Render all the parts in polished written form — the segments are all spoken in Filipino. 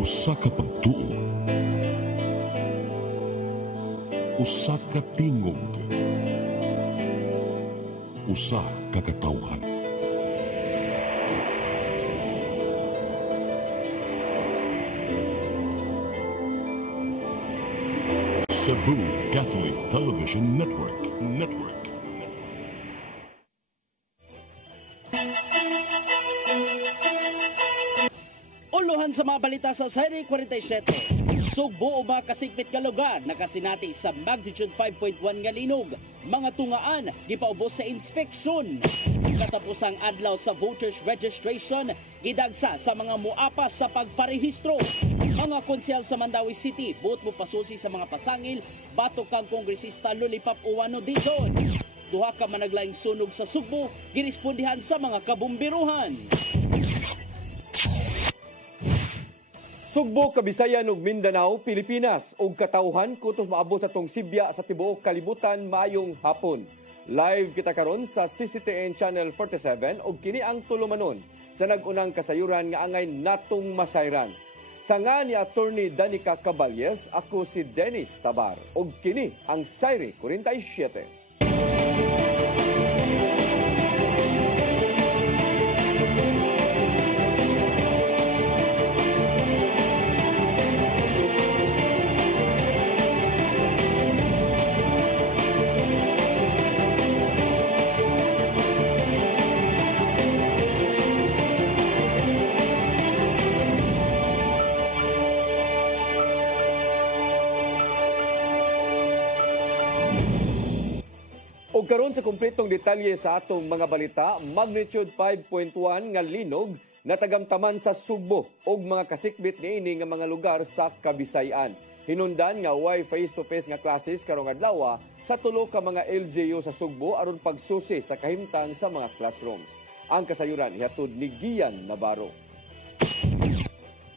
Usa ka pagtuo, usa ka tingog, usa ka katawhan. Cebu Catholic Television Network. Uluhan sa mga balita sa Serie 47. Sugbo o mga kasigpit nga lugar nakasinati sa magnitude 5.1 nga linog. Mga tungaan gipaubos sa inspeksyon. Katapusang adlaw sa voters registration gidagsa sa mga muapas sa pagparehistro. Mga konsyal sa Mandawi City buot mo pasusi sa mga pasangil batok kang kongresista Lollipop Uwano Dizon. Duha ka managlaing sunog sa Sugbo girespondihan sa mga kabumbiruhan. Sugbo, Kabisayan ug Mindanao, Pilipinas ug katawhan kutos maabot sa tong Sibya sa tibuok kalibutan maayong hapon. Live kita karon sa CCTN Channel 47 ug kini ang tulumanon sa nagunang kasayuran nga angay natong masayran. Sa nga ni Attorney Danica Caballes, ako si Dennis Tabar ug kini ang Sayre 47. O karon sa kumpletong detalye sa atong mga balita, magnitude 5.1 nga linog natagamtaman sa Sugbo ug mga kasikbit niini nga mga lugar sa Kabisayan. Hinundan nga way face-to-face nga classes karong adlaw sa tulo ka mga LGU sa Sugbo aron pagsusi sa kahimtang sa mga classrooms. Ang kasayuran ihatod ni Gian Navarro.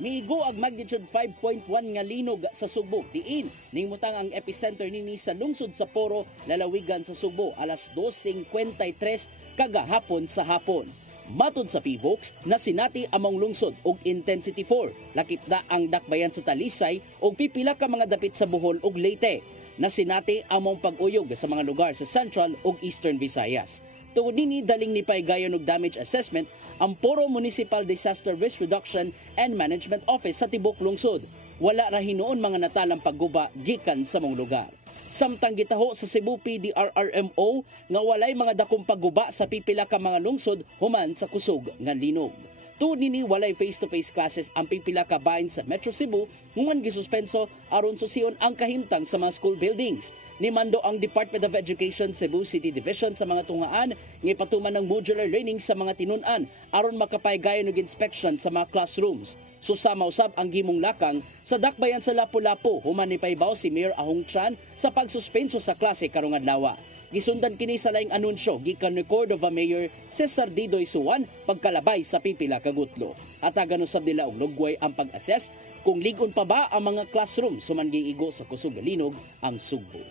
Miigo ang magnitude 5.1 nga linog sa Sugbo. Diin, ningmutang ang epicenter nini sa lungsod sa Poro, lalawigan sa Sugbo, alas 2:53 kagahapon sa hapon. Matod sa PHOX, nasinati among lungsod og intensity 4. Lakip na ang dakbayan sa Talisay og pipila ka mga dapit sa Bohol ug Leyte. Nasinati among pag-uyog sa mga lugar sa Central ug Eastern Visayas. Tungod nini daling nipahigayon og damage assessment ang Poro Municipal Disaster Risk Reduction and Management Office sa tibok lungsod. Wala ra hinuon mga natalang pagguba gikan sa mong lugar. Samtang gitaho sa Cebu PDRRMO nga walay mga dakong pagguba sa pipila ka mga lungsod human sa kusog nga linog. Tuod nini walay face-to-face classes ang pipila ka bahin sa Metro Cebu human gisuspenso aron susiyon ang kahimtang sa mga school buildings. Nimando ang Department of Education Cebu City Division sa mga tungaan nga ipatuman ng modular learning sa mga tinun-an aron makapahigayon og inspection sa mga classrooms. Susama usab ang gimong lakang sa dakbayan sa Lapu-Lapu human ni paibaw si Mayor Ahong Tran sa pagsuspenso sa klase karong adlaw. Gisundan kini sa laing anunsyo gikan ni Cordova Mayor Cesar Didoy Suwan pagkalabay sa pipila ka gutlo. Atagan usab nila og lugway ang pag-assess kung ligon pa ba ang mga classroom suman giigo sa kusog linog ang Sugbo.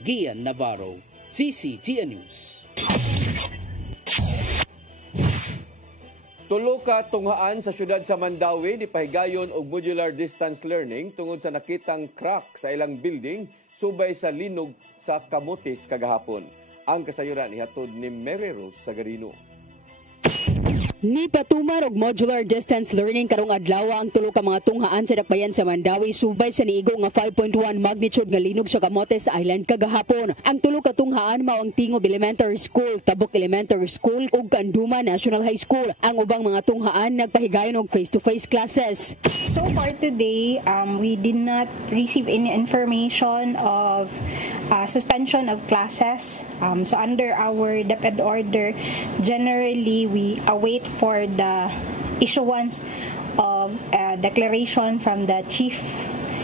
Gian Navarro, CCTN News. Tulo ka tunghaan sa syudad sa Mandawi ni pahigayon og modular distance learning tungod sa nakitang crack sa ilang building subay sa linog sa Camotes kagahapon. Ang kasayuran ihatod ni Mary Rose Sagarino. Ni patuman og modular distance learning karong adlaw ang tulo ka mga tunghaan sa dakbayan sa Mandawi subay sa niigo nga 5.1 magnitude nga linog sa Camotes Island kagahapon. Ang tulo ka tunghaan mao ang Tingob Elementary School, Tabuk Elementary School ug Kanduma National High School. Ang ubang mga tunghaan nagpahigayon og face-to-face classes. So far today, we did not receive any information of suspension of classes. So under our DepEd order, generally we await for the issuance of a declaration from the chief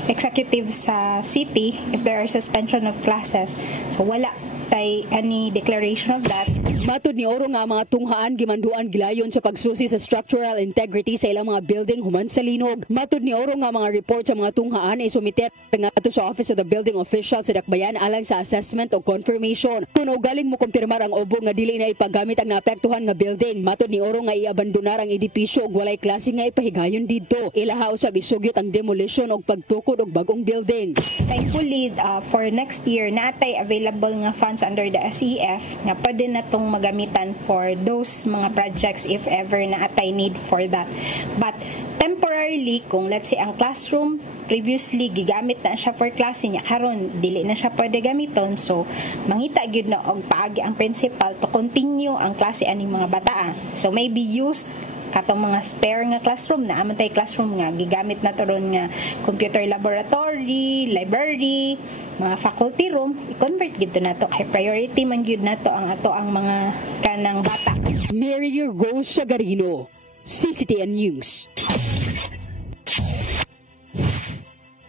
executive sa city if there are suspension of classes. So wala naatay any declaration of that. Matud ni Oro nga mga tunghaan gimanduan gilayon sa pagsusi sa structural integrity sa ilang mga building human sa linog. Matud ni Oro nga mga report sa mga tunghaan ay sumiter nga ato sa Office of the Building Official sa Dakbayan alang sa assessment o confirmation. Kuno galing mo kumpirmar ang obo nga dili na ipagamit ang naapektuhan nga building. Matud ni Oro nga iabandonar ang edipisyo ug walay klase nga ipahigayon didto. Ilaha usab isugyot ang demolition og pagtukod og bagong building. Thankfully, for next year, naatay available nga funds under the SEF nga pwede na itong magamitan for those mga projects if ever naatay need for that. But temporarily, kung let's say ang classroom, previously gigamit na siya for klase niya, karon dili na siya pwede gamiton, so mangita gyud na og paagi ang principal to continue ang klase aning mga bata. So maybe used katong mga spare nga classroom na amantay classroom nga gigamit na toron nga computer laboratory, library, mga faculty room, i-convert gid nato kay priority man gyud nato ang ato ang mga kanang bata. Mary Rose Sagarino, CCTN News.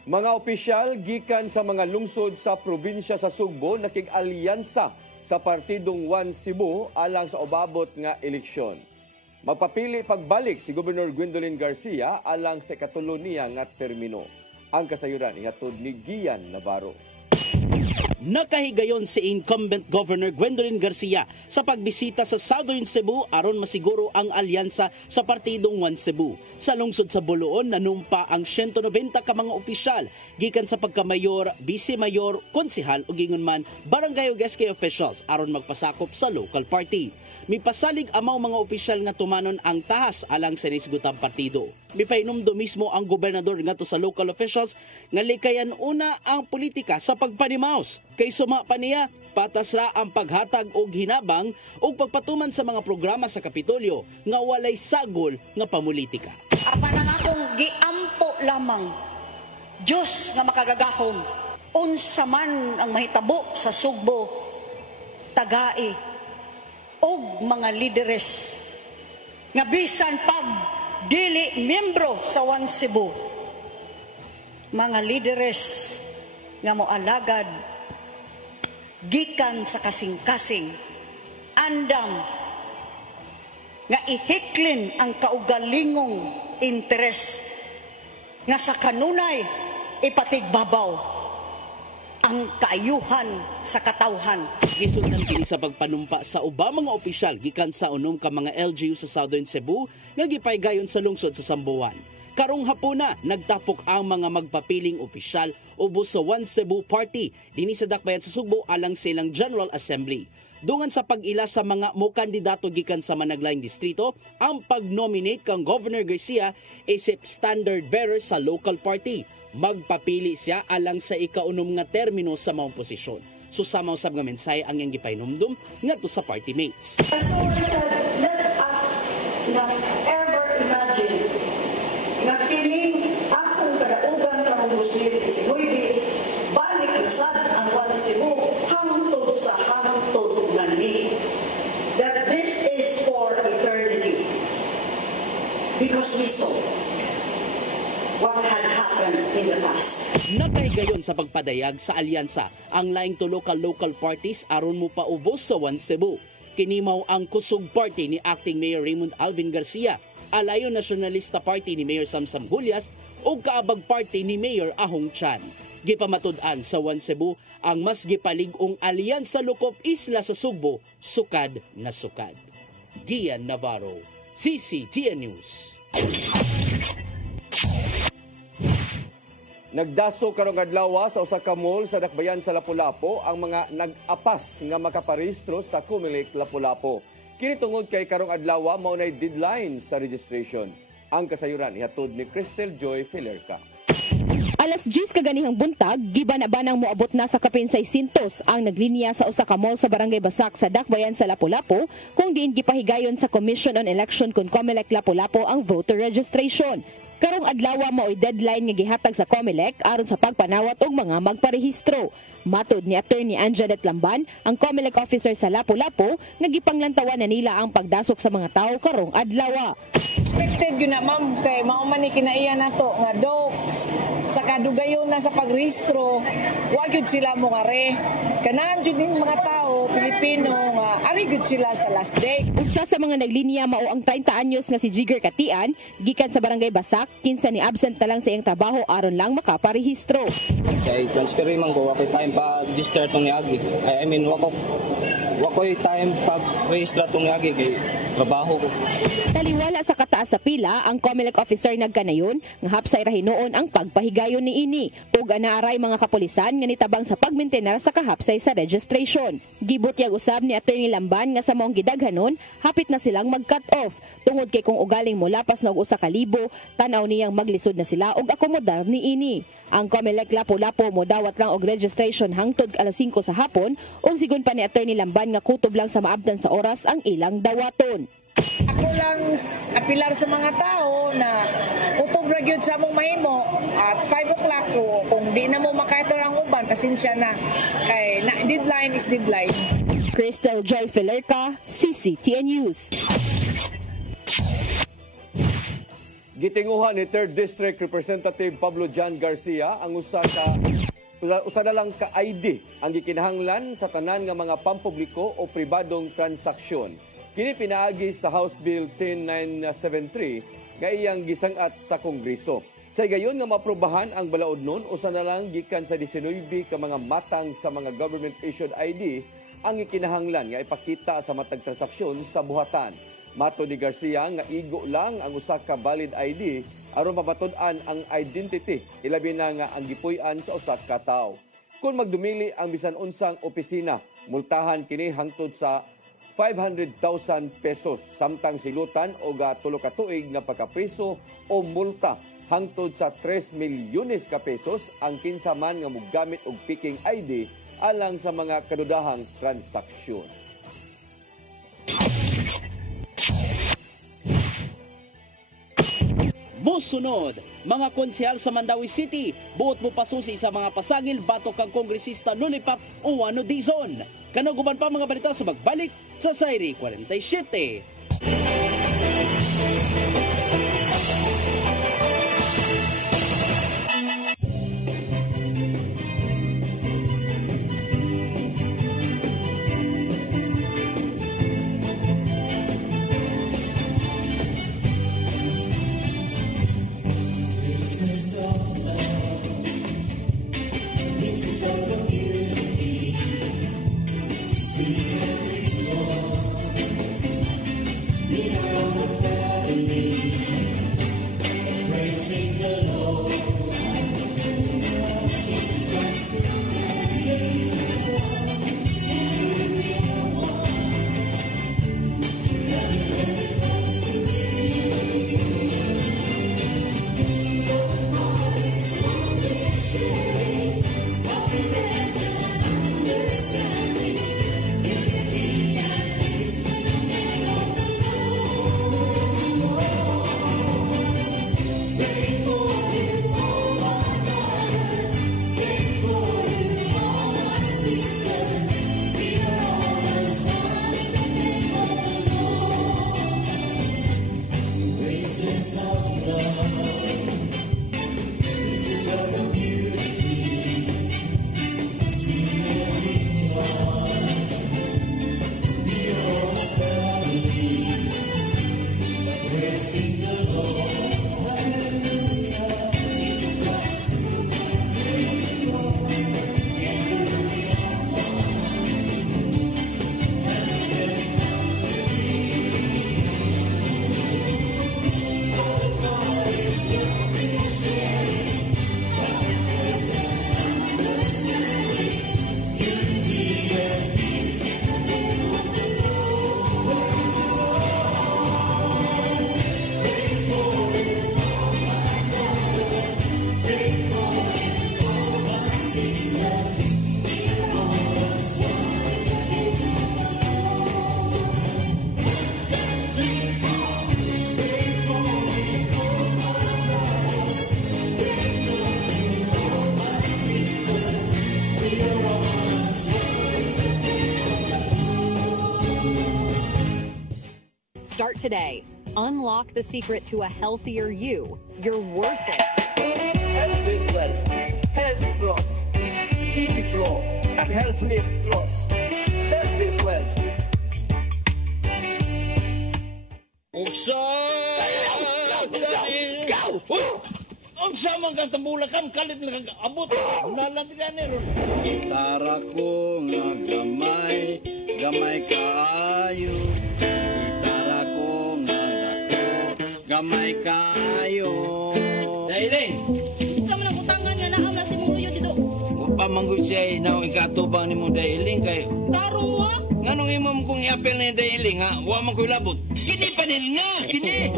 Mga opisyal gikan sa mga lungsod sa probinsya sa Sugbo nakig-alyansa sa partidong One Cebu alang sa ubabot nga eleksyon. Magpapili pagbalik si Gobernador Gwendolyn Garcia alang sa ikatulo niya nga termino. Ang kasayuran ihatod ni Gian Navarro. Nakahigayon si incumbent Governor Gwendolyn Garcia sa pagbisita sa Southern Cebu aron masiguro ang alyansa sa partidong One Cebu. Sa lungsod sa Buluon, nanumpa ang 190 ka mga opisyal gikan sa pagkamayor, vice-mayor, konsehal ug ingon man barangay ug SK officials aron magpasakop sa local party. Mipasalig amaw mga opisyal nga tumanon ang tahas alang sa nisgutang partido. Mipainomdo mismo ang gobernador ngadto sa local officials nga likayan una ang politika sa pagpanimaos. Kay suma pa niya, patas ra ang paghatag og hinabang o pagpatuman sa mga programa sa Kapitolyo nga walay sagol nga pamulitika. Apan ang akong giampo lamang, Diyos nga makagagahom, unsa man ang mahitabo sa Sugbo, tagai, og mga lideres, nga bisan pag dili membro sa One Cebu, mga lideres nga moalagad gikan sa kasing-kasing, andam nga ihiklin ang kaugalingong interes nga sa kanunay ipatigbabaw ang kaayuhan sa katawhan. Gisundan kini sa pagpanumpa sa ubang mga opisyal gikan sa unom ka mga LGU sa Southern Cebu nga gipaygayon sa lungsod sa Sambuan. Karong hapuna nagtapok ang mga magpapiling opisyal ubos sa One Cebu Party dinhi sa Dakbayan sa Sugbo alang silang General Assembly. Dungan sa pag-ila sa mga mokandidato gikan sa managlaing distrito, ang pag-nominate kang Governor Garcia isip standard bearer sa local party. Magpapili siya alang sa ikaunom nga termino sa mga posisyon. Susamaw sab nga mensahe ang iyang gipainomdom ngadto sa party mates. As Lord said, let us not ever imagine na kining akong kadaugan karong Muslim isinuidi balik na sad ang One Cebu hangtod sa hangtod na ni. That this is for eternity. Because we saw what had happened in the past. Nakahigayon sa pagpadayag sa alyansa ang laing to local parties aron mo paubos sa One Cebu. Kinimaw ang Kusog Party ni Acting Mayor Raymond Alvin Garcia, Alayo Nacionalista Party ni Mayor Samsam Julias o Kaabag Party ni Mayor Ahong Chan. Gipamatud-an sa One Cebu ang mas gipalig-ong alyansa Lukop Isla sa Sugbo, sukad na sukad. Gian Navarro, CCTN News. Nagdaso karong adlaw sa usa ka mall sa Dakbayan sa Lapu-Lapu ang mga nag-apas nga makaparehistro sa Comelec Lapu-Lapu. Kini tungod kay karong adlaw mao nay deadline sa registration. Ang kasayuran ihatod ni Cristel Joy Filerca. Alas 10 kaganihang buntag, giban-abanang moabot na sa kapin 600 ang naglinya sa usa ka mall sa Barangay Basak sa Dakbayan sa Lapu-Lapu kung diin gipahigayon sa Commission on Election kun Comelec Lapu-Lapu ang voter registration. Karong adlaw mao'y deadline nga gihatag sa Comelec aron sa pagpanawat og mga magparehistro. Matud ni Attorney Anjanet Lamban, ang Comelec officer sa Lapu-Lapu, nga gipanglantawan na nila ang pagdasok sa mga tao karong adlaw. Expected yun na ma'am, kay mauman ni kinaiya na to nga do sa kadugayon na sa pagrehistro, wag yun sila mo kare. Kanaan yun yung mga tao Pilipino nga ari gud sila sa last day. Usa sa mga naglinya mao ang 30 anyos nga si Jigger Katian, gikan sa barangay Basak, kinsa ni absent na lang sa iyang trabaho aron lang makaparehistro. Kay transfer man ko, wako'y time pa register tong niagi. I mean, wako'y time pa register tong niagi kay trabaho ko. Taliwala sa kataas sa pila, ang COMELEC officer nagkanayon nga hapsay ra hinuon ang pagpahigayon ni ini ug anaaray mga kapulisan nga nitabang sa pagmentenar sa kahapsay sa registration. Gibutyag usab ni Attorney Lamban nga sa maong gidaghanon, hapit na silang mag-cut off tungod kay kung ugaling molapas na og 1,000, tanaw niyang maglisod na sila og akomodar ni ini. Ang COMELEC lapo-lapo mo dawat lang og registration hangtod alas 5 sa hapon ug sigon pa ni Attorney Lamban nga kutob lang sa maabdan sa oras ang ilang dawaton. Ako lang apilar sa mga tao na kutob ra gyud sa among mahimo at 5 o'clock, so kung di na mo makator ang uban, pasensya na kay deadline is deadline. Crystal Joy Filerca, CCTN News. Gitinguhan ni 3rd District Representative Pablo Jan Garcia ang usa na lang ka ID ang gikinahanglan sa tanan nga mga pampubliko o pribadong transaksyon. Kini pinaagi sa House Bill 10973 nga iyang gisangat sa Kongreso. Sa gayon nga maprobahan ang balaod nun, usa na lang gikan sa 19 ka mga matang sa mga government-issued ID ang ikinahanglan nga ipakita sa matag transaksyon sa buhatan. Mato ni Garcia nga igo lang ang usa ka valid ID aron mabatud-an ang identity, ilabi na nga ang gipuy-an sa usa ka tawo. Kung magdumili ang bisan unsang opisina, multahan kini hangtod sa 500,000 pesos samtang silutan o 3 ka tuig nga pagkapriso o multa hangtod sa 3 milyones ka pesos ang kinsa man nga mogamit og peking ID alang sa mga kadudahang transaksyon. Musunod, mga konsehal sa Mandawi City, buot mo pasusi sa mga pasangil batok kang kongresista Lollipop Uwano Dizon. Kanuguban pa mga balita sa magbalik sa Sairi 47. Start today. Unlock the secret to a healthier you. You're worth it. Health is wealth. Health Plus. CC Flow and Health Lift Plus. Health is unsa man kang tambulakan kalit nagabot. Nalan ka ni ron. Gitara ko nga gamay kaayo. Gitara ko nga dako, gamay kaayo. Dailing. Unsa man ang utangan nga naa na si mong luyo dito? Upa manggod siya inaw ikatubang nimo Dailing kay. Taro mo? Nganong imong kung iapel ni Dailing ha? Wa man koy labot. Kini panil nga, kini.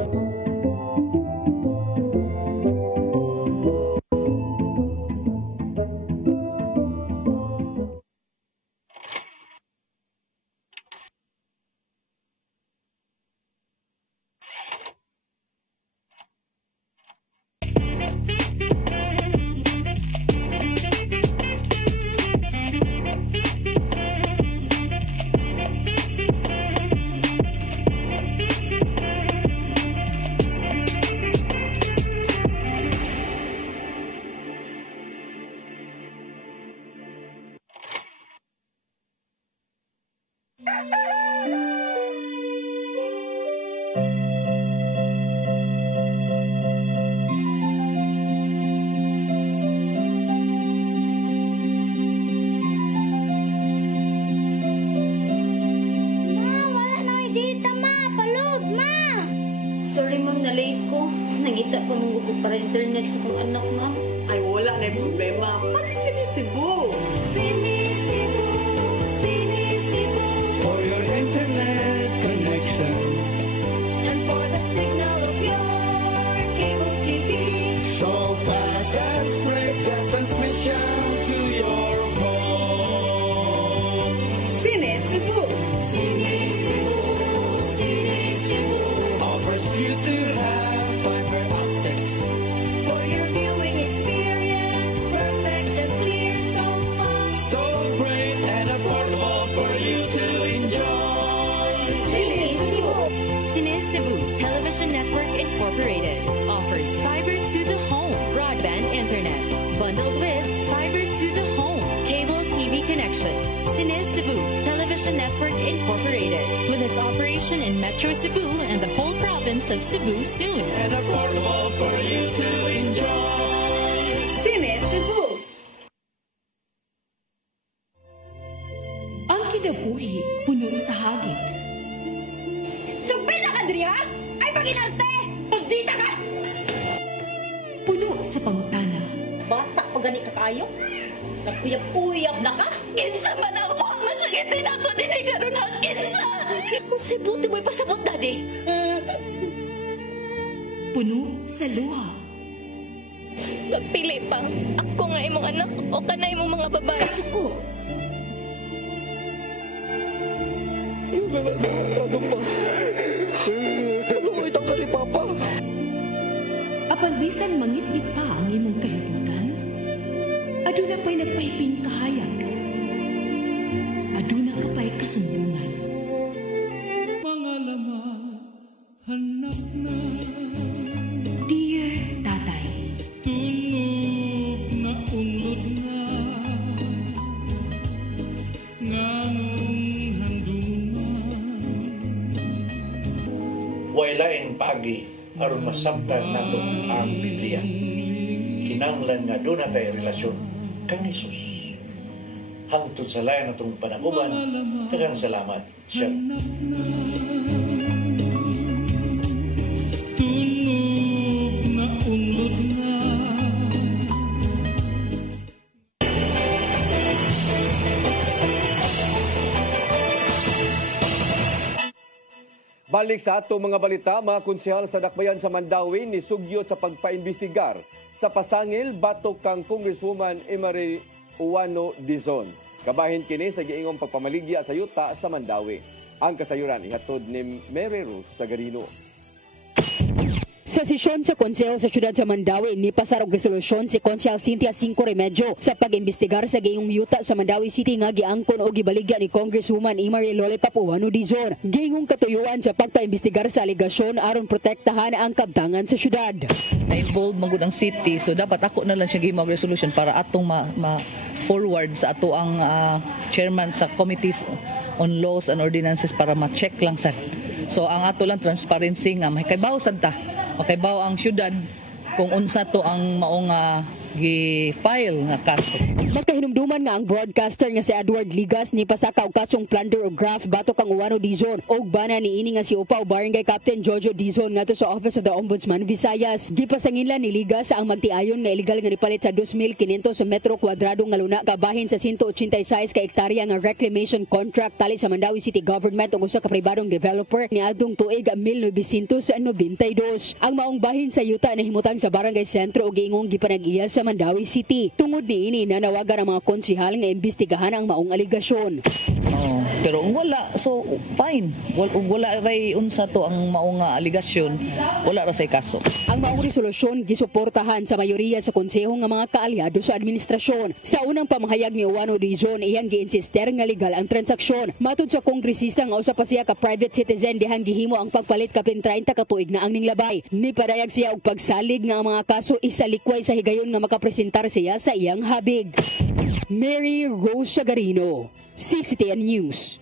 Para internet sa kong anak, ma'am. Ay, wala na yung problema. Pag-Sinisibu. Sinisibu, Sinisibu. For your internet connection. And for the signal of your cable TV. So fast and straight the transmission to your home. Sinisibu. Sinisibu, Sinisibu. Offers you to have fiber optics. For your viewing experience, perfect and clear so far. So great and affordable for you to enjoy. Sinisibu. Sinisibu Television Network Incorporated offers fiber to the home broadband internet bundled with fiber to the home cable TV connection. Sinisibu Television Network Incorporated with its operation in Metro Cebu and the whole province of Cebu soon. And affordable for you to enjoy. Sinisibu. Ang kinabuhi puno sa hagit. Sugpil na ka, Dria! Ay, pag-inalte! Pagdita ka! Puno sa pangutana. Bata pa gani ka kayo? Nagpuyap-puyap na ka? Kinsa man ang mga masakitin nato din ay gano'n na kinsa! Kung si buti mo'y pasabot, Daddy! Puno sa luha. Pagpili pa, ako nga imong anak o kanay mong mga babae. Kasuko. Ano pa? Ano itang ka ni Papa? Apan bisan mangit-ngit pa ang imong kalibutan, aduna pa'y nagpahiping kahayag. Aduna ka pa'y kasumbungan. Pangalama, hanap na. Dear Tatay, Tunog na unlod na. Nganong handungan. Waylaing pagi aron masabtan nato ang Biblia. Kinahanglan nga doon natay relasyon kang Hesus. Hangtod sa layan natong panaguban, daghang salamat siya. Tunog na unlod na. Balik sa ato mga balita, mga konsehal sa Dakbayan sa Mandawi ni sugyot sa pagpaimbestigar sa pasangil batok kang Congresswoman Emery Uwano Dizon. Kabahin kini sa giingong pagpamaligya sa yuta sa Mandawi. Ang kasayuran ihatod ni Mary Rose Sagarino. Sa sesyon sa Konseho sa Siyudad sa Mandawi, nipasar og resolusyon si Konsehal Cynthia Cinco Remedyo sa pag-imbestigar sa gayong yuta sa Mandawi City nga giangkon o gibaligya ni Congresswoman Emery Lollipop Uwano Dizon. Gingong katuyuan sa pagpaimbestigar sa aligasyon aron protektahan ang kabtangan sa siyudad. Na-involve magud ang city, so dapat ako na lang siya gimog resolution para atong ma-forward sa ato ang chairman sa committees on laws and ordinances para ma-check lang sad. So ang ato lang transparency nga makaibaw sad ta. Makaibaw ang syudad kung unsa to ang maong gi-file nga kaso. Magkahinumduman nga ang broadcaster nga si Edward Ligas ni pasaka og kasong plunder o graft batok kang Uwano Dizon og bana ni ini nga si Upaw Barangay Captain Jojo Dizon ngadto sa Office of the Ombudsman Visayas. Gipasanginlan ni Ligas ang magtiayon nga illegal nga nipalit sa 2,500 sa metro kwadrado nga luna kabahin sa 186 ka hektarya nga reclamation contract tali sa Mandawi City Government ug usa ka pribadong developer niadtong tuig 1992. Ang maong bahin sa yuta na himutang sa Barangay Sentro ug giingong gipanag-iya sa Mandawi City. Tungod niini nanawagan ang mga konsehal nga imbestigahan ang maong aligasyon. Pero wala, so fine. Wala ray unsa to ang maong aligasyon, wala ra say kaso. Ang maong resolusyon gisuportahan sa mayoriya sa konseho nga mga kaalyado sa administrasyon. Sa unang pamahayag ni Uwano Dizon, iyang giinsister nga legal ang transaksyon. Matud sa kongresista nga usa pa siya ka private citizen dihang gihimo ang pagpalit kapin 30 ka tuig na ang ninglabay. Nipadayag siya og pagsalig nga ang mga kaso isalikway sa higayon nga makapresentar siya sa iyang habig. Mary Rose Sagarino, CCTN News.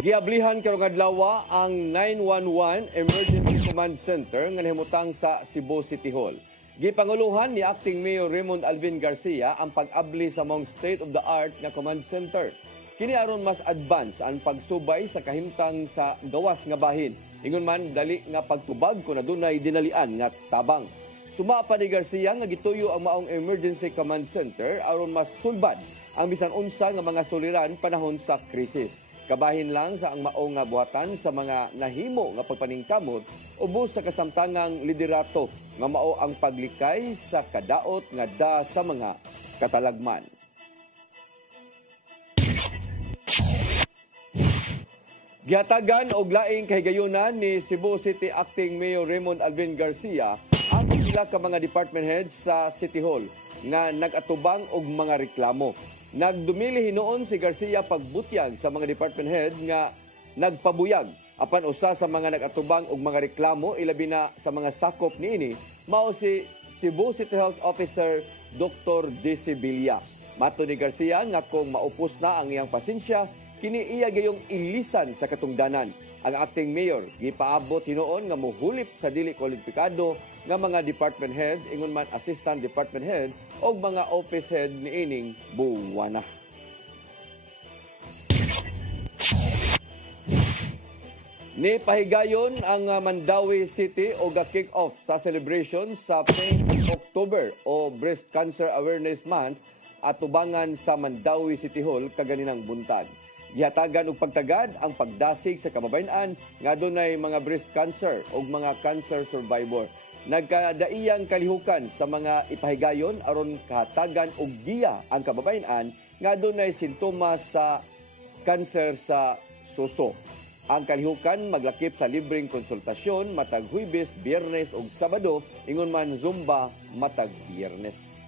Giablihan karong adlaw ang 911 Emergency Command Center nga nahimutang sa Cebu City Hall. Gipanguluhan ni Acting Mayor Raymond Alvin Garcia ang pag-abli sa mong state-of-the-art nga command center. Kini aron mas advance ang pagsubay sa kahimtang sa gawas nga bahin. Ingon man dali nga pagtubag kung adunay dinalian nga tabang. Suma pa ni Garcia nga gituyo ang maong Emergency Command Center aron mas sulbad ang bisan unsa nga mga suliran panahon sa krisis. Kabahin lang sa ang maong nga buhatan sa mga nahimo nga pagpaningkamot ubos sa kasamtangang liderato nga mao ang paglikay sa kadaot nga da sa mga katalagman. Gihatagan og laing kahigayunan ni Cebu City Acting Mayor Raymond Alvin Garcia ang sila ka mga department heads sa City Hall nga nag-atubang og mga reklamo. Nagdumili hinuon si Garcia pagbutyag sa mga department head nga nagpabuyag apan usa sa mga nag-atubang og mga reklamo ilabi na sa mga sakop niini mao si Cebu City Health Officer Dr. DC Villa. Mato ni Garcia nga kung maupos na ang iyang pasensya kini iya gayong ilisan sa katungdanan. Ang acting mayor gipaabot hinuon nga mohulip sa dili kwalipikado nga mga department head, ingon man assistant department head o mga office head niining buwana. Ni pahigayon ang Mandawi City o ga-kick-off sa celebration sa Pink October o Breast Cancer Awareness Month at tubangan sa Mandawi City Hall kaganinang buntag. Gihatagan og pagtagad ang pagdasig sa kababayen-an nga adunay mga breast cancer o mga cancer survivor. Nagkadaiyang kalihukan sa mga ipahigayon aron kahatagan og giya ang kababayen-an nga adunay sintomas sa cancer sa suso. Ang kalihukan maglakip sa libreng konsultasyon matag Huwebes, Biyernes ug Sabado, ingon man Zumba matag Biyernes.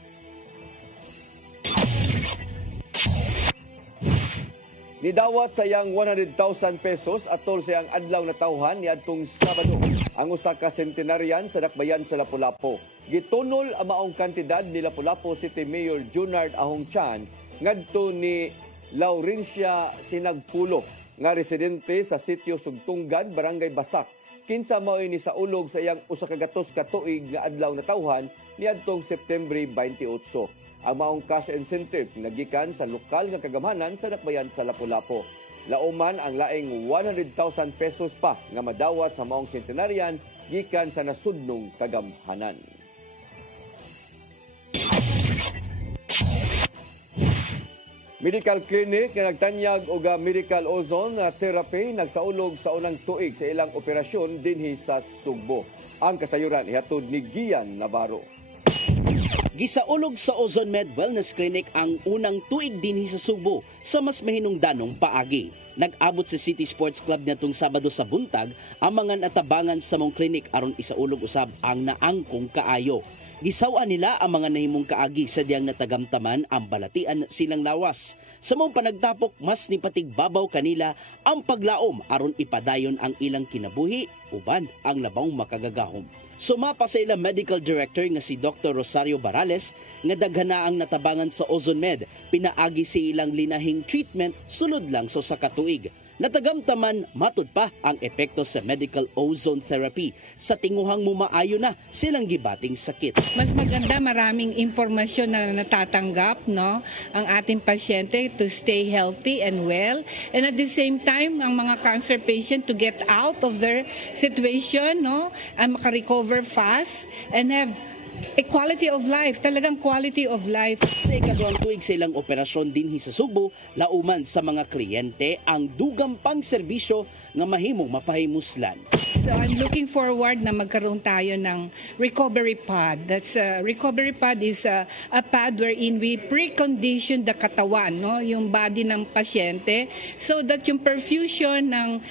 Nidawat sa iyang 100,000 pesos atol sa iyang adlaw na tawhan niadtong Sabado ang usa ka centenarian sa dakbayan sa Lapu-Lapu. Gitunol ang maong kantidad ni Lapu-Lapu City Mayor Junard Ahongchan ngadto ni Laurencia Sinagpulo nga residente sa sitio Sugtungan, Barangay Basak. Kinsa mao ini sa ulog sa iyang usa ka gatos ka tuig nga adlaw na tawhan niadtong September 28. Ang maong cash incentives nagikan sa lokal nga kagamhanan sa dakbayan sa Lapu-Lapu. Lauman ang laing 100,000 pesos pa nga madawat sa maong centenarian gikan sa nasudnong kagamhanan. Medical clinic nga nagtanyag og medical ozone therapy nagsaulog sa unang tuig sa ilang operasyon dinhi sa Sugbo. Ang kasayuran ihatod ni Gian Navarro. Gisaulog sa Ozone Med Wellness Clinic ang unang tuig dinhi sa Sugbo sa mas mahinungdanong paagi. Nag-abot sa City Sports Club nitong Sabado sa buntag ang mga natabangan sa mong clinic aron isaulog usab ang naangkong kaayo. Gisawa nila ang mga nahimong kaagi sa diyang natagamtaman ang balatian silang lawas. Sa mong panagtapok, mas nipatigbabaw kanila ang paglaom aron ipadayon ang ilang kinabuhi uban ang labang makagagahom. Sumapa sa ilang medical director nga si Dr. Rosario Barales nga daghana ang natabangan sa Ozone Med, pinaagi si ilang linahing treatment sulod lang sa katuig. Natagamtaman matud pa ang epekto sa medical ozone therapy sa tinguhang mumaayo na silang gibating sakit. Mas maganda maraming impormasyon na natatanggap ang ating pasyente to stay healthy and well, and at the same time ang mga cancer patient to get out of their situation and makarecover fast and have a quality of life, talagang quality of life. Sa ikaduhang tuig sa ilang operasyon dinhi sa Subo, lauman sa mga kliyente ang dugang pang serbisyo nga mahimong mapahimuslan. So I'm looking forward na magkaroon tayo ng recovery pod. Recovery pod is a pad wherein we precondition the katawan, yung body ng pasyente, so that yung perfusion ng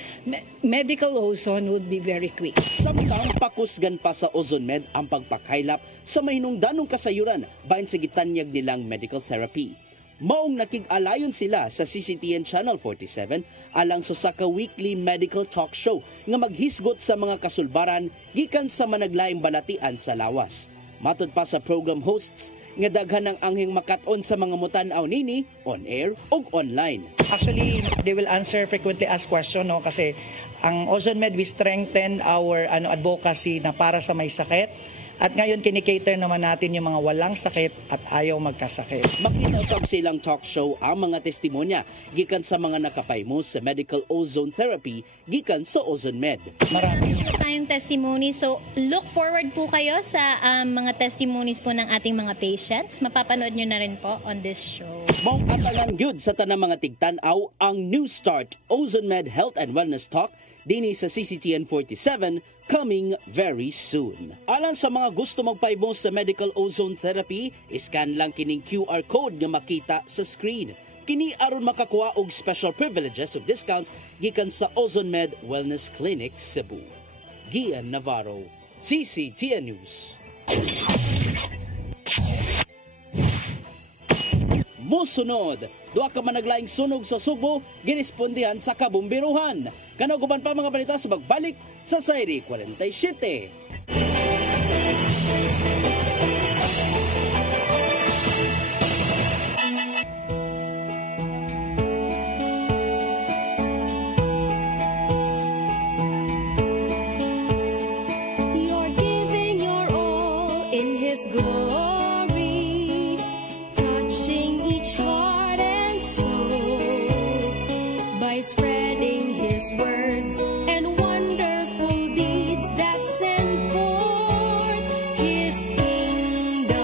medical ozone would be very quick. Samtang pakusgan pa sa OzoneMed ang pagpakaylap sa mahinungdanong kasayuran bahin sa gitanyag nilang medical therapy. Maong nakig-alayon sila sa CCTN Channel 47 alang sa ka weekly medical talk show nga maghisgot sa mga kasulbaran gikan sa managlaing balatian sa lawas. Matud pa sa program hosts nga daghan ng angheng makat-on sa mga mutan-aw nini on air ug online. Actually, they will answer frequently asked question kasi ang OzoneMed we strengthen our advocacy na para sa may sakit. At ngayon, kinikater naman natin yung mga walang sakit at ayaw magkasakit. Makita usab silang talk show ang mga testimonya gikan sa mga nakapaymos sa medical ozone therapy gikan sa OzoneMed. Marami tayong testimony. So, look forward po kayo sa mga testimonies po ng ating mga patients. Mapapanood nyo na rin po on this show. Maong atalan gyud sa tanang mga tigtan-aw ang New Start OzoneMed Health and Wellness Talk dinhi sa CCTN 47 coming very soon. Alang sa mga gusto magpaybos sa medical ozone therapy, iscan lang kining QR code nga makita sa screen. Kini aron makakuha og special privileges ug discounts gikan sa OzoneMed Wellness Clinic Cebu. Gian Navarro, CCTN News. Musunod, duha ka managlaing sunog sa Subo, girespondihan sa kabumbiruhan. Kanaguban pa mga balita sa pagbalik sa Sayri 47. You're giving your all in His glory, touching each heart and soul by spreading His words and wonderful deeds that send forth His kingdom.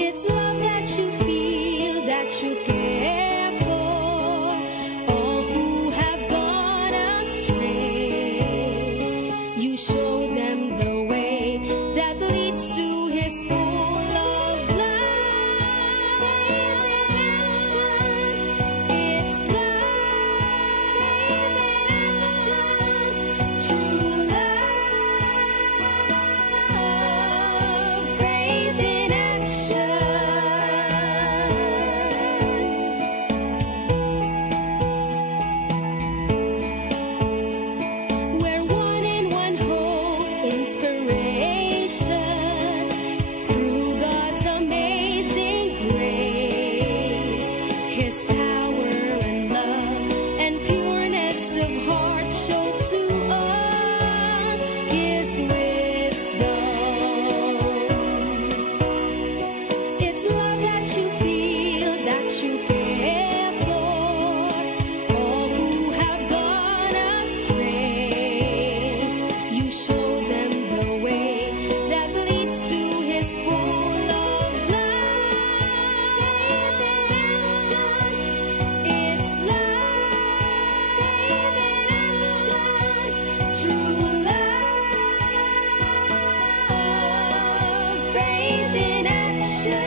It's love that you feel, that you care for all who have gone astray. You show them the way that leads to His full of life in action. It's love in action, true love, faith in action. We're one in one hope, inspiration through God's amazing grace. His power and love and pureness of heart show to us His wisdom. It's love that you feel, that you care for all who have gone astray. You show them the way that leads to His full of life in action. It's love in action, true love, faith in action.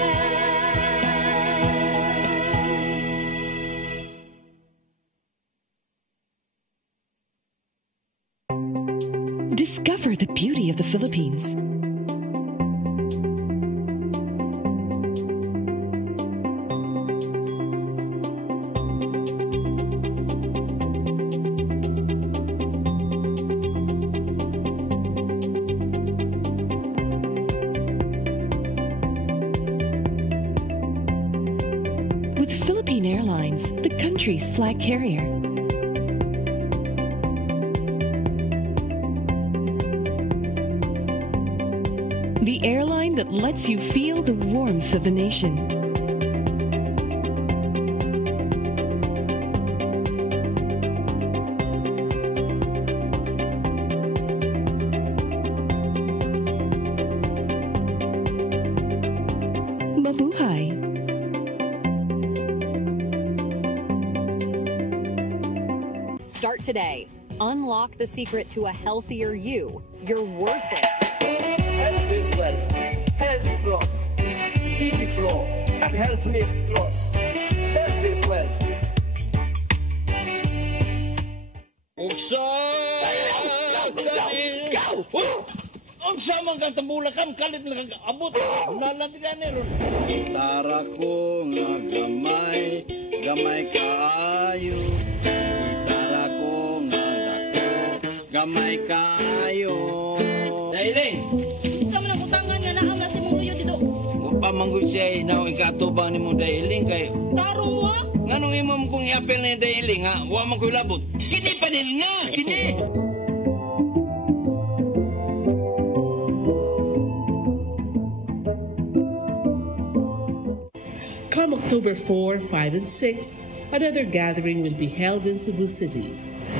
Discover the beauty of the Philippines. With with Philippine Airlines, the country's flag carrier. The airline that lets you feel the warmth of the nation. Mabuhay! Start today. Unlock the secret to a healthier you. You're worth it. Health is wealth. Health Plus. City Flow. Health Lift Plus. Health is wealth. Uksa! Unsa man kang tambulakan kalit na abot. Nalandigan ron. Gitara ko nga gamay, gamay kaayo. Gitara ko nga dako, gamay kaayo. Dailing! Sa man ang utangan nga naam na si mong luyo dito. Pamanggod siya na ikatubang ni mo Dailing kay... Tarong mo? Nganong imam kong i-apel ni Dailing ha? Huwag man ko'y labot. Kini panil nga! Kini! Come October 4, 5, and 6, another gathering will be held in Cebu City,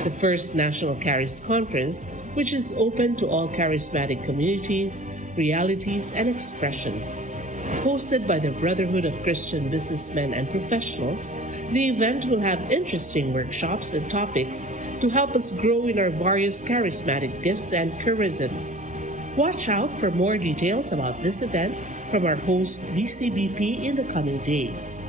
the first National Charis Conference, which is open to all charismatic communities, realities, and expressions. Hosted by the Brotherhood of Christian Businessmen and Professionals, the event will have interesting workshops and topics to help us grow in our various charismatic gifts and charisms. Watch out for more details about this event from our host BCBP in the coming days.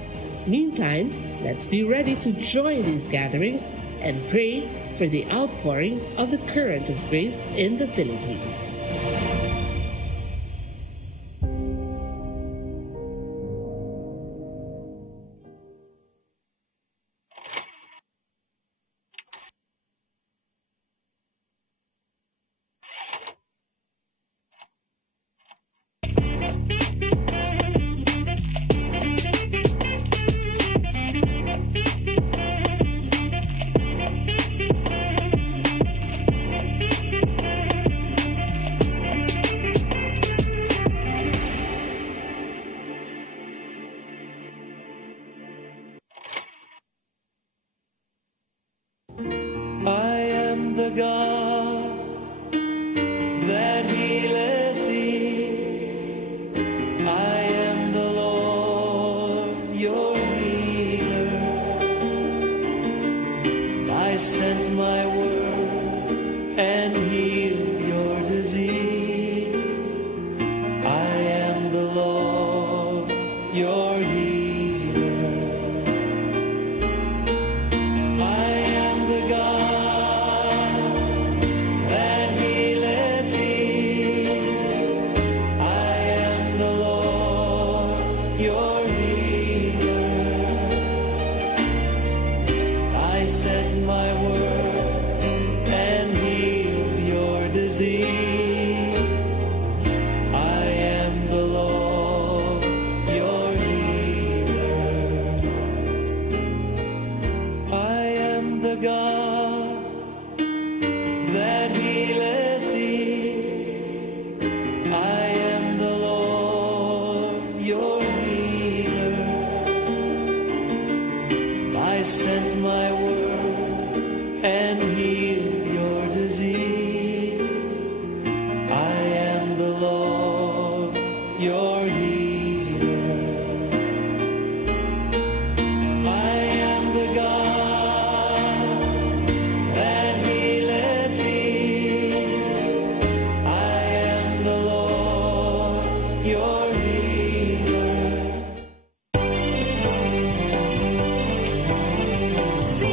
Meantime, let's be ready to join these gatherings and pray for the outpouring of the current of grace in the Philippines. I am the God that healeth thee. I am the Lord, your healer. I sent my word and healed your disease. I am the Lord, your healer. See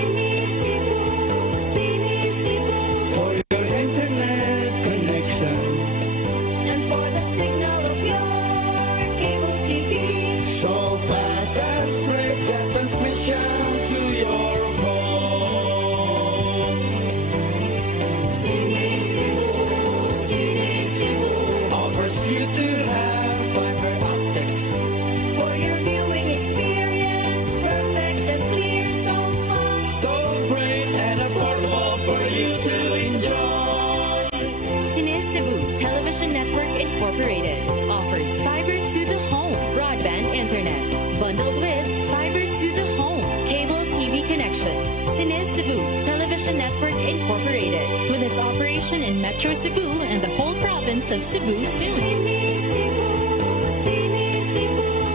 television in Metro Cebu and the whole province of Cebu soon.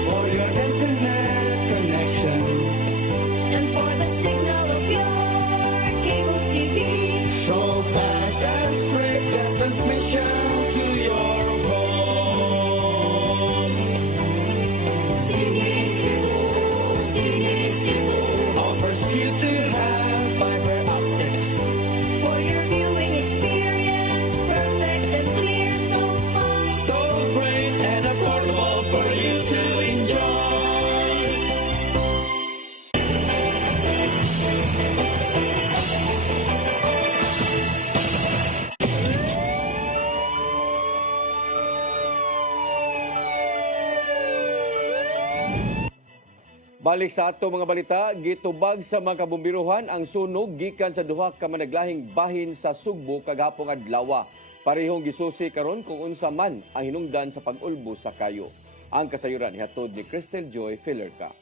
For your internet connection And for the signal of your cable TV. so fast and straight the transmission to your home. Sini Cebu Offers you to have fiber optics. for your viewing experience, perfect and clear so far. So great and affordable for you to enjoy. Balik sa ato mga balita, gitubag sa mga kabumbiruhan ang sunog gikan sa duha ka managlahing bahin sa Sugbo kagahapon adlaw. Parehong gisusi karon kung unsa man ang hinungdan sa pag-ulbo sa kayo. Ang kasayuran ihatod ni Crystal Joy Fillerca.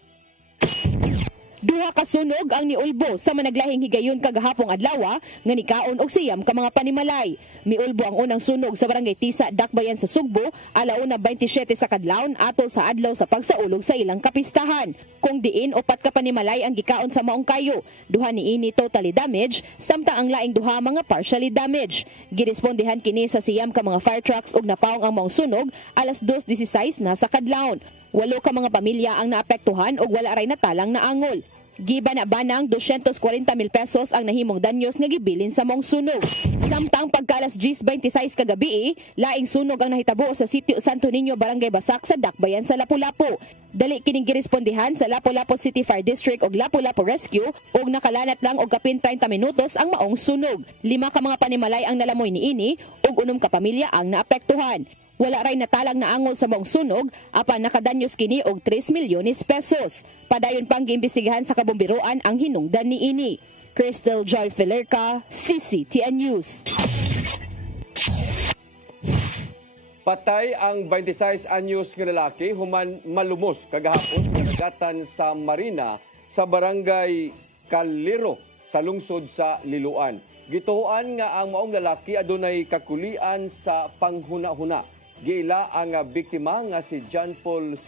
Duha ka sunog ang niulbo sa managlahing higayon kagahapong adlaw nga nikaon og siyam ka mga panimalay. Miulbo ang unang sunog sa barangay Tisa, Dakbayan sa Sugbo, alauna 27 sa kadlawon atol sa adlaw sa pagsaulog sa ilang kapistahan. Kung diin upat ka panimalay ang gikaon sa maong kayo, duha niini totally damaged, samtang ang laing duha mga partially damaged. Girespondihan kini sa siyam ka mga fire trucks ug napawong ang maong sunog alas 2:16 na sa kadlawon. 8 ka mga pamilya ang naapektuhan ug wala ray natalang na angol. Giba na banang 240,000 pesos ang nahimong danyos nga gibilin sa mong sunog. Samtang pagkalas 10:26 kagabi, laing sunog ang nahitabo sa sitio Santo Niño, Barangay Basak sa Dakbayan sa Lapu-Lapu. Dali kining girespondihan sa Lapu-Lapu City Fire District ug Lapu-Lapu Rescue ug nakalanat lang og kapin 30 minutos ang maong sunog. 5 ka mga panimalay ang nalamoy niini ug 6 ka pamilya ang naapektuhan. Wala ray natalang na angol sa maong sunog, apan nakadanyos kini og 3 milyones pesos. Padayon pang giimbestigahan sa kabumbiruan ang hinungdan niini. Crystal Joy Fillerca, CCTN News. Patay ang 26 anyos nga lalaki human malumos kagahapon sa dagatan sa Marina sa barangay Calero sa lungsod sa Liloan. Gituhuan nga ang maong lalaki adunay kakulian sa panghuna-huna. Giila ang biktima nga si John Paul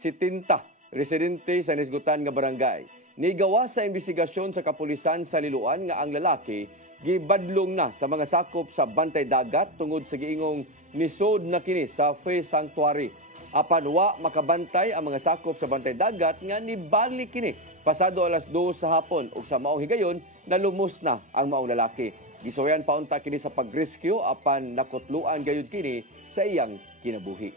Sitinta, residente sa nisgutan nga barangay. Nigawa sa investigasyon sa kapulisan sa Liloan nga ang lalaki gibadlong na sa mga sakop sa bantay dagat tungod sa giingong nisod na kini sa Fay Sanctuary. Apan wa makabantay ang mga sakop sa bantay dagat nga nibalik kini pasado alas 2 sa hapon ug sa maong higayon nalumos na ang maong lalaki. Gisuwayan paunta kini sa pag-rescue apan nakutluan gayud kini sa iyang kinabuhi.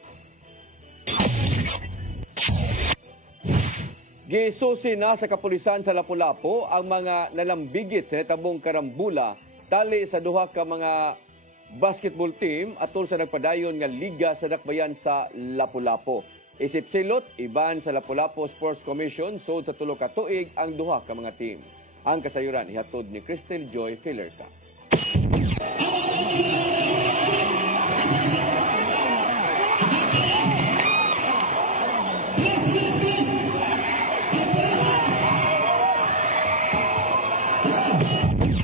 Gisusi na sa kapulisan sa Lapu-Lapu ang mga nalambigit sa natabong karambula tali sa duha ka mga basketball team atol sa nagpadayon nga liga sa Dakbayan sa Lapu-Lapu. Isip silot, iban sa Lapu-Lapu Sports Commission sud sa 3 ka tuig ang duha ka mga team. Ang kasayuran ihatod ni Crystal Joy Fillerca.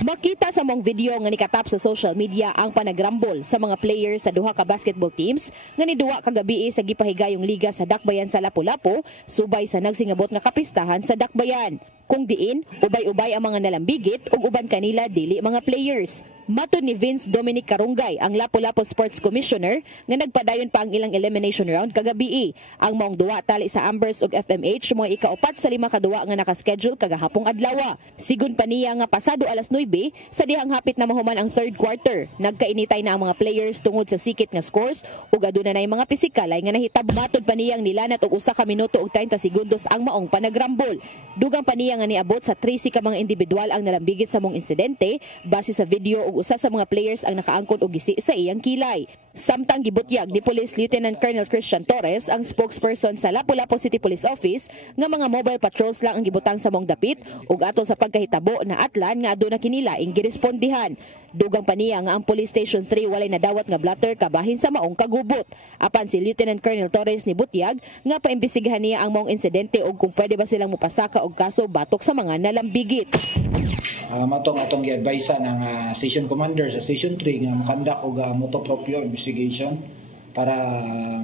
Makita sa mong video nga nikatap sa social media ang panagrambol sa mga players sa duha ka basketball teams nga niduwa kagabi sa gipahigayong liga sa Dakbayan sa Lapu-Lapu subay sa nagsingabot nga kapistahan sa Dakbayan. Kung diin, ubay-ubay ang mga nalambigit ug uban kanila dili mga players. Matud ni Vince Dominic Carungay, ang Lapu-Lapu Sports Commissioner, nga nagpadayon pa ang ilang elimination round kagabi. Ang maong duwa tali sa Ambers ug FMH mga ikaupat sa 5 kaduwa nga nakaschedule kagahapong adlaw. Sigun pa niya nga pasado alas 9 sa dihang hapit na mahuman ang third quarter. Nagkainitay na ang mga players tungod sa sikit nga scores ug aduna nay mga pisikalay nga nahitab. Matud pa niyang nilanat og 1 ka minuto ug 30 segundos ang maong panagrambol. Dugang pa niya nga niabot sa 13 ka mga individual ang nalambigit sa mong insidente base sa video ug usa sa mga players ang nakaangkon og gisi sa iyang kilay. Samtang gibutyag ni Police Lieutenant Colonel Christian Torres, ang spokesperson sa Lapu-Lapu City Police Office, nga mga mobile patrols lang ang gibutang sa mong dapit ug ato sa pagkahitabo na atlan nga aduna kinilaing girespondihan. Dugang pa niya nga ang Police Station 3 walay nadawat nga blatter kabahin sa maong kagubot. Apan si Lieutenant Colonel Torres ni butyag nga paimbestigahan niya ang maong insidente ug kung pwede ba silang mupasaka og kaso batok sa mga nalambigit. Atong gi-advise ng station commander sa station 3 nga makandak og motopropyo investigation para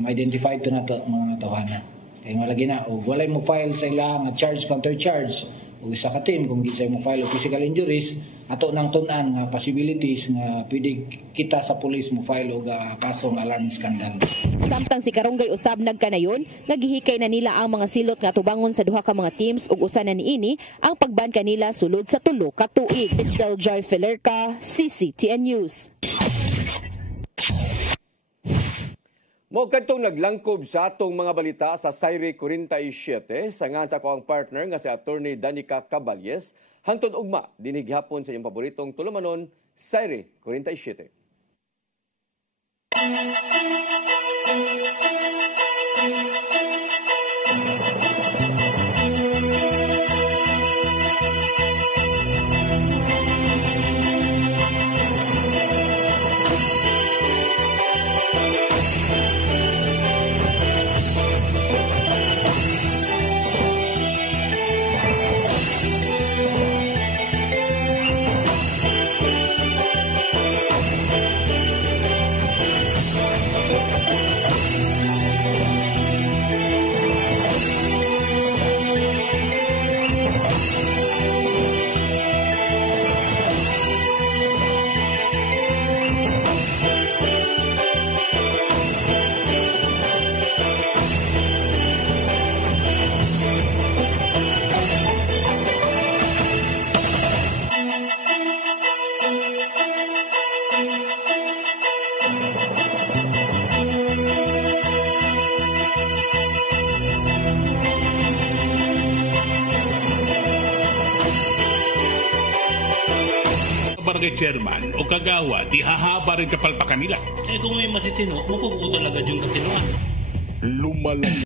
ma-identify ito na mga tawanan. Kaya malagi na og walay mo file sa ila nga charge counter charge o isa ka team kung di sa mo file o physical injuries ato nang tun-an nga possibilities nga pwede kita sa police mo file og kasong alarm scandal. Samtang si Karunggay usab nagkanayon, nagihikay na nila ang mga silot nga tubangon sa duha ka mga teams ug usa na niini ang pagban kanila sulod sa 3 ka tuig. Estel Joy Filerca, CCTN News. Mo kadtong naglangkob sa atong mga balita sa Sayre 47 sangan sa ko ang partner nga si Attorney Danica Caballes hangtod ugma dinig hapon sa iyong paboritong tulumanon Sayre 47. Barangay chairman o kagawa, di hahaba rin kapalpakan nila. Kung may matitino, mapuputo talaga yung katinoan. Lumalang.